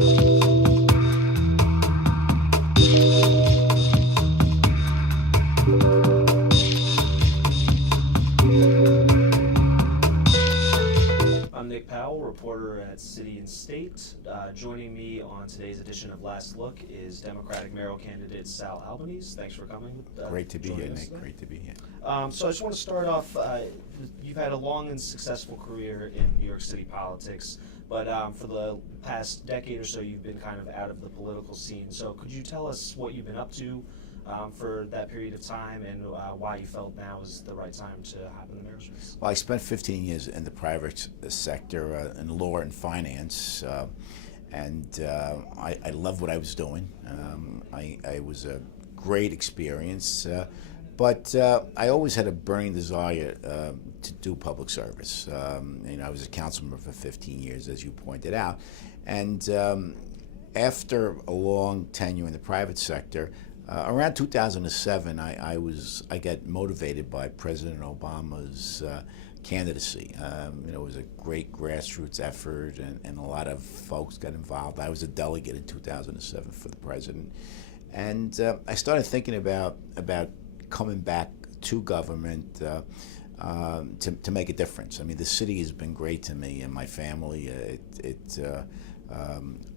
I'm Nick Powell, reporter at City and State. Joining me on today's edition of Last Look is Democratic mayoral candidate Sal Albanese. Thanks for coming. Great to be here, Nick. Today. Great to be here. So I just want to start off, you've had a long and successful career in New York City politics, but for the past decade or so you've been kind of out of the political scene. So could you tell us what you've been up to for that period of time and why you felt now is the right time to hop in the mayor's race? Well, I spent 15 years in the private sector in law and finance, and I loved what I was doing. I was a great experience, but I always had a burning desire to do public service. I was a council member for 15 years, as you pointed out, and after a long tenure in the private sector, around 2007, I got motivated by President Obama's candidacy. It was a great grassroots effort, and a lot of folks got involved. I was a delegate in 2007 for the president, and I started thinking about coming back to government to make a difference. I mean, the city has been great to me and my family. It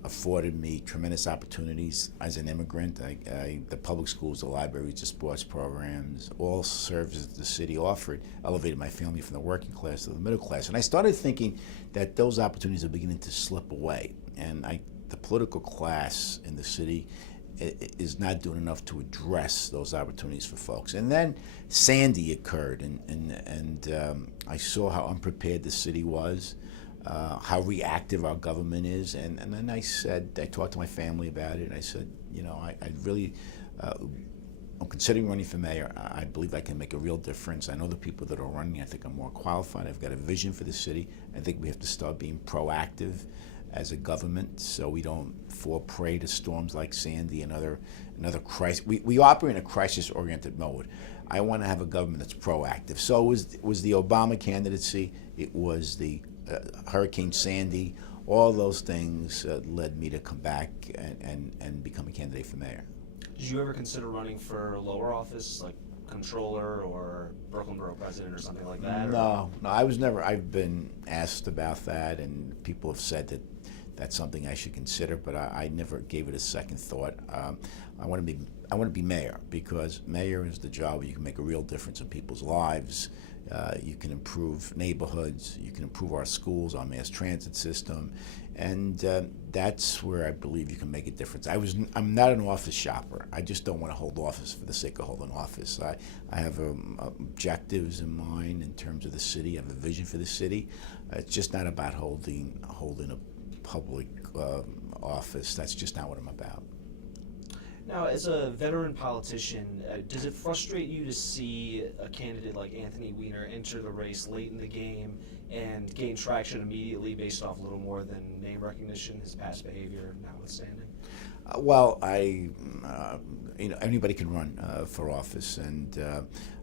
afforded me tremendous opportunities as an immigrant. The public schools, the libraries, the sports programs, all services the city offered elevated my family from the working class to the middle class. And I started thinking that those opportunities are beginning to slip away. And the political class in the city is not doing enough to address those opportunities for folks. And then Sandy occurred, and I saw how unprepared the city was, how reactive our government is, and then I talked to my family about it, and I said, I'm considering running for mayor. I believe I can make a real difference. I know the people that are running, I think I'm more qualified. I've got a vision for the city. I think we have to start being proactive as a government so we don't fall prey to storms like Sandy and another crisis. We operate in a crisis-oriented mode. I want to have a government that's proactive. So it was the Obama candidacy, it was the Hurricane Sandy, all those things led me to come back and become a candidate for mayor. Did you ever consider running for lower office, like controller or Brooklyn Borough president or something like that? No, I was never. I've been asked about that, and people have said that that's something I should consider, but I never gave it a second thought. I want to be mayor, because mayor is the job where you can make a real difference in people's lives. You can improve neighborhoods, you can improve our schools, our mass transit system, and that's where I believe you can make a difference. I'm not an office shopper. I just don't want to hold office for the sake of holding office. I have objectives in mind in terms of the city. I have a vision for the city. It's just not about holding a public office. That's just not what I'm about. Now, as a veteran politician, does it frustrate you to see a candidate like Anthony Weiner enter the race late in the game and gain traction immediately based off little more than name recognition, his past behavior notwithstanding? Well, anybody can run for office, and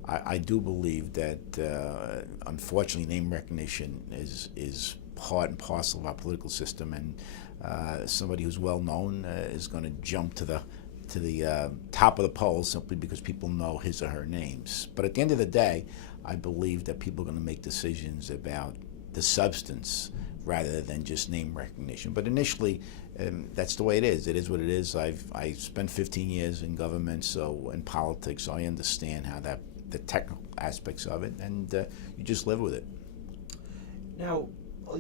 I do believe that unfortunately name recognition is part and parcel of our political system, and somebody who's well known is going to jump to the top of the polls simply because people know his or her names. But at the end of the day, I believe that people are going to make decisions about the substance rather than just name recognition. But initially, that's the way it is. It is what it is. I spent 15 years in government, so in politics, so I understand how the technical aspects of it, and you just live with it. Now,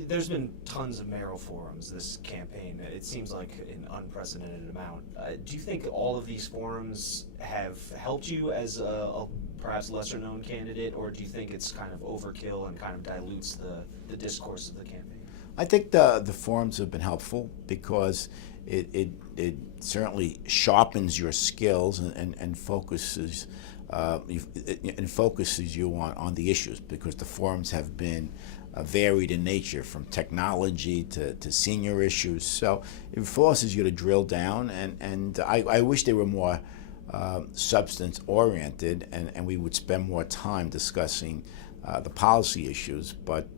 there's been tons of mayoral forums this campaign. It seems like an unprecedented amount. Do you think all of these forums have helped you as a perhaps lesser-known candidate, or do you think it's kind of overkill and kind of dilutes the discourse of the campaign? I think the forums have been helpful because it certainly sharpens your skills and focuses you on the issues, because the forums have been varied in nature, from technology to senior issues. So it forces you to drill down, and I wish they were more substance oriented, and we would spend more time discussing the policy issues. But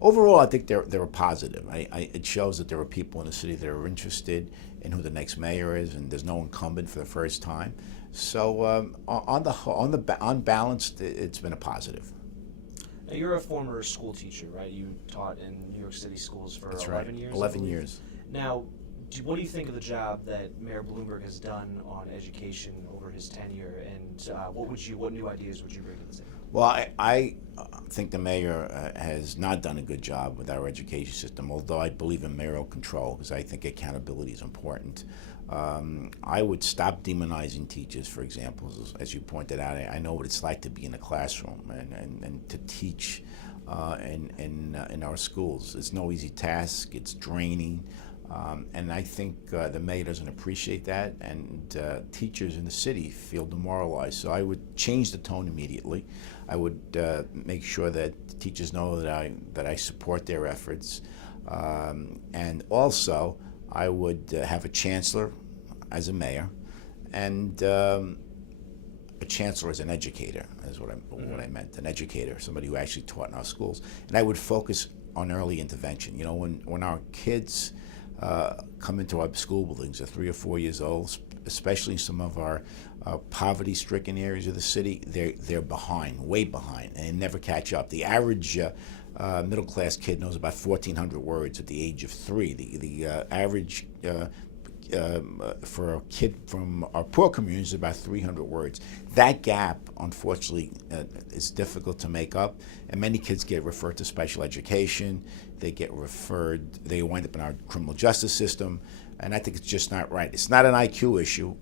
overall, I think they're a positive. It shows that there are people in the city that are interested in who the next mayor is, and there's no incumbent for the first time. So on balance, it's been a positive. Now, you're a former school teacher, right? You taught in New York City schools for That's 11 right. years. 11 years. Now, what do you think of the job that Mayor Bloomberg has done on education over his tenure, and what new ideas would you bring to the table? Well, I think the mayor has not done a good job with our education system, although I believe in mayoral control because I think accountability is important. I would stop demonizing teachers, for example, as you pointed out. I know what it's like to be in a classroom and to teach in our schools. It's no easy task. It's draining. And I think the mayor doesn't appreciate that, and teachers in the city feel demoralized. So I would change the tone immediately. I would make sure that teachers know that I support their efforts, and also I would have a chancellor as a mayor, and a chancellor as an educator, is what I meant. An educator, somebody who actually taught in our schools, and I would focus on early intervention. You know, when our kids come into our school buildings at 3 or 4 years old, especially in some of our poverty-stricken areas of the city, they're behind, way behind, and they never catch up. The average middle-class kid knows about 1,400 words at the age of 3. The average for a kid from our poor communities is about 300 words. That gap, unfortunately, is difficult to make up, and many kids get referred to special education. They wind up in our criminal justice system, and I think it's just not right. It's not an IQ issue.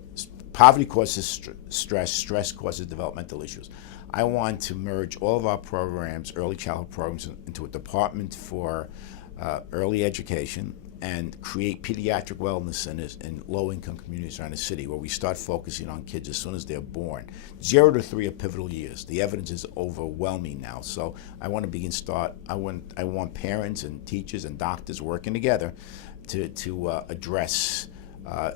Poverty causes stress causes developmental issues. I want to merge all of our programs, early childhood programs, into a department for early education, and create pediatric wellness centers in low-income communities around the city where we start focusing on kids as soon as they're born. 0 to 3 are pivotal years. The evidence is overwhelming now. So I want to I want parents and teachers and doctors working together to address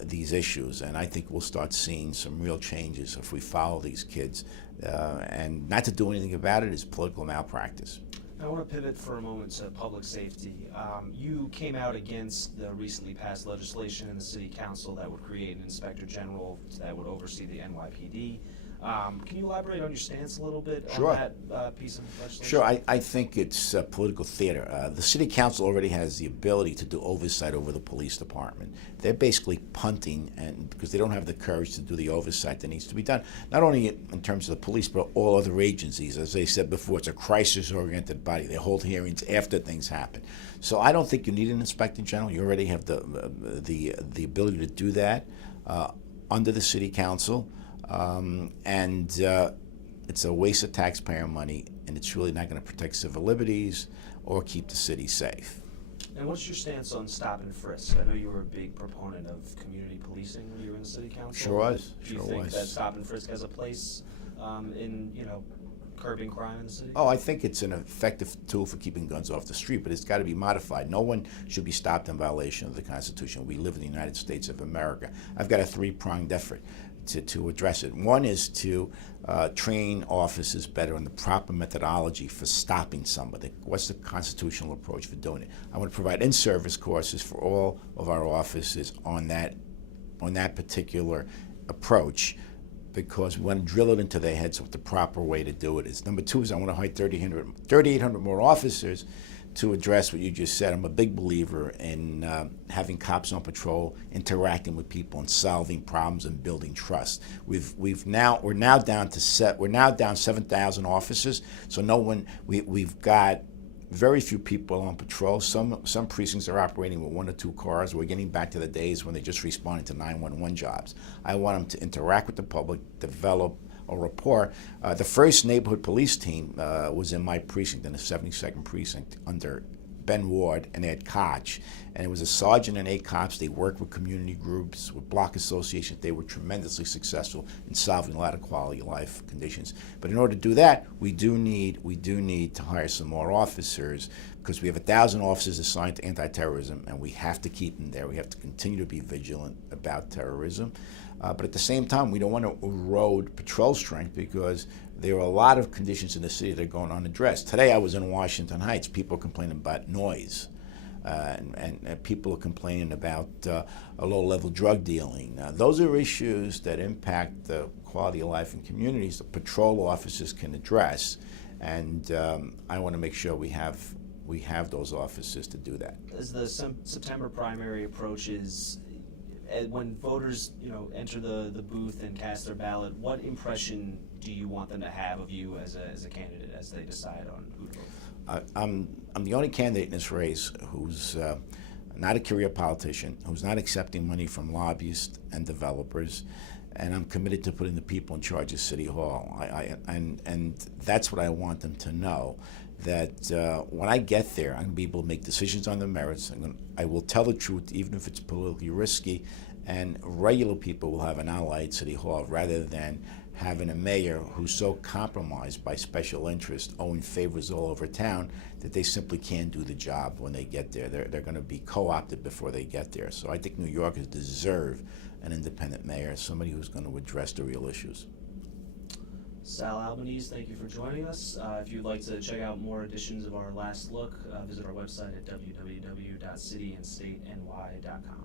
these issues. And I think we'll start seeing some real changes if we follow these kids. And not to do anything about it is political malpractice. I want to pivot for a moment to public safety. You came out against the recently passed legislation in the City Council that would create an Inspector General that would oversee the NYPD. Can you elaborate on your stance a little bit Sure. on that piece of legislation? Sure, I think it's political theater. The City Council already has the ability to do oversight over the police department. They're basically punting, and because they don't have the courage to do the oversight that needs to be done, not only in terms of the police, but all other agencies. As I said before, it's a crisis-oriented body. They hold hearings after things happen. So I don't think you need an Inspector General. You already have the ability to do that under the City Council. And it's a waste of taxpayer money, and it's really not going to protect civil liberties or keep the city safe. And what's your stance on stop and frisk? I know you were a big proponent of community policing when you were in the City Council. Sure was. Do you think that stop and frisk has a place in curbing crime in the city? Oh, I think it's an effective tool for keeping guns off the street, but it's got to be modified. No one should be stopped in violation of the Constitution. We live in the United States of America. I've got a three-pronged effort to address it. One is to train officers better on the proper methodology for stopping somebody. What's the constitutional approach for doing it? I want to provide in-service courses for all of our officers on that particular approach, because we want to drill it into their heads what the proper way to do it is. Number two is I want to hire 3,800 more officers to address what you just said. I'm a big believer in having cops on patrol, interacting with people, and solving problems and building trust. We're now down 7,000 officers. So we've got very few people on patrol. Some precincts are operating with 1 or 2 cars. We're getting back to the days when they just responded to 911 jobs. I want them to interact with the public, develop a rapport. The first neighborhood police team was in my precinct, in the 72nd precinct, under Ben Ward, and they had Koch. And it was a sergeant and 8 cops. They worked with community groups, with block associations. They were tremendously successful in solving a lot of quality of life conditions. But in order to do that, we do need to hire some more officers, because we have 1,000 officers assigned to anti-terrorism, and we have to keep them there. We have to continue to be vigilant about terrorism. But at the same time, we don't want to erode patrol strength, because there are a lot of conditions in the city that are going unaddressed. Today I was in Washington Heights. People are complaining about noise. And people are complaining about a low-level drug dealing. Those are issues that impact the quality of life in communities that patrol officers can address, and I want to make sure we have those officers to do that. As the September primary approaches, when voters enter the booth and cast their ballot, what impression do you want them to have of you as a candidate as they decide on who to vote for? I'm the only candidate in this race who's not a career politician, who's not accepting money from lobbyists and developers, and I'm committed to putting the people in charge of City Hall. And that's what I want them to know, that when I get there, I'm going to be able to make decisions on the merits. I will tell the truth, even if it's politically risky, and regular people will have an ally at City Hall rather than having a mayor who's so compromised by special interest, owing favors all over town, that they simply can't do the job when they get there. They're going to be co-opted before they get there. So I think New Yorkers deserve an independent mayor, somebody who's going to address the real issues. Sal Albanese, thank you for joining us. If you'd like to check out more editions of our Last Look, visit our website at www.cityandstateny.com.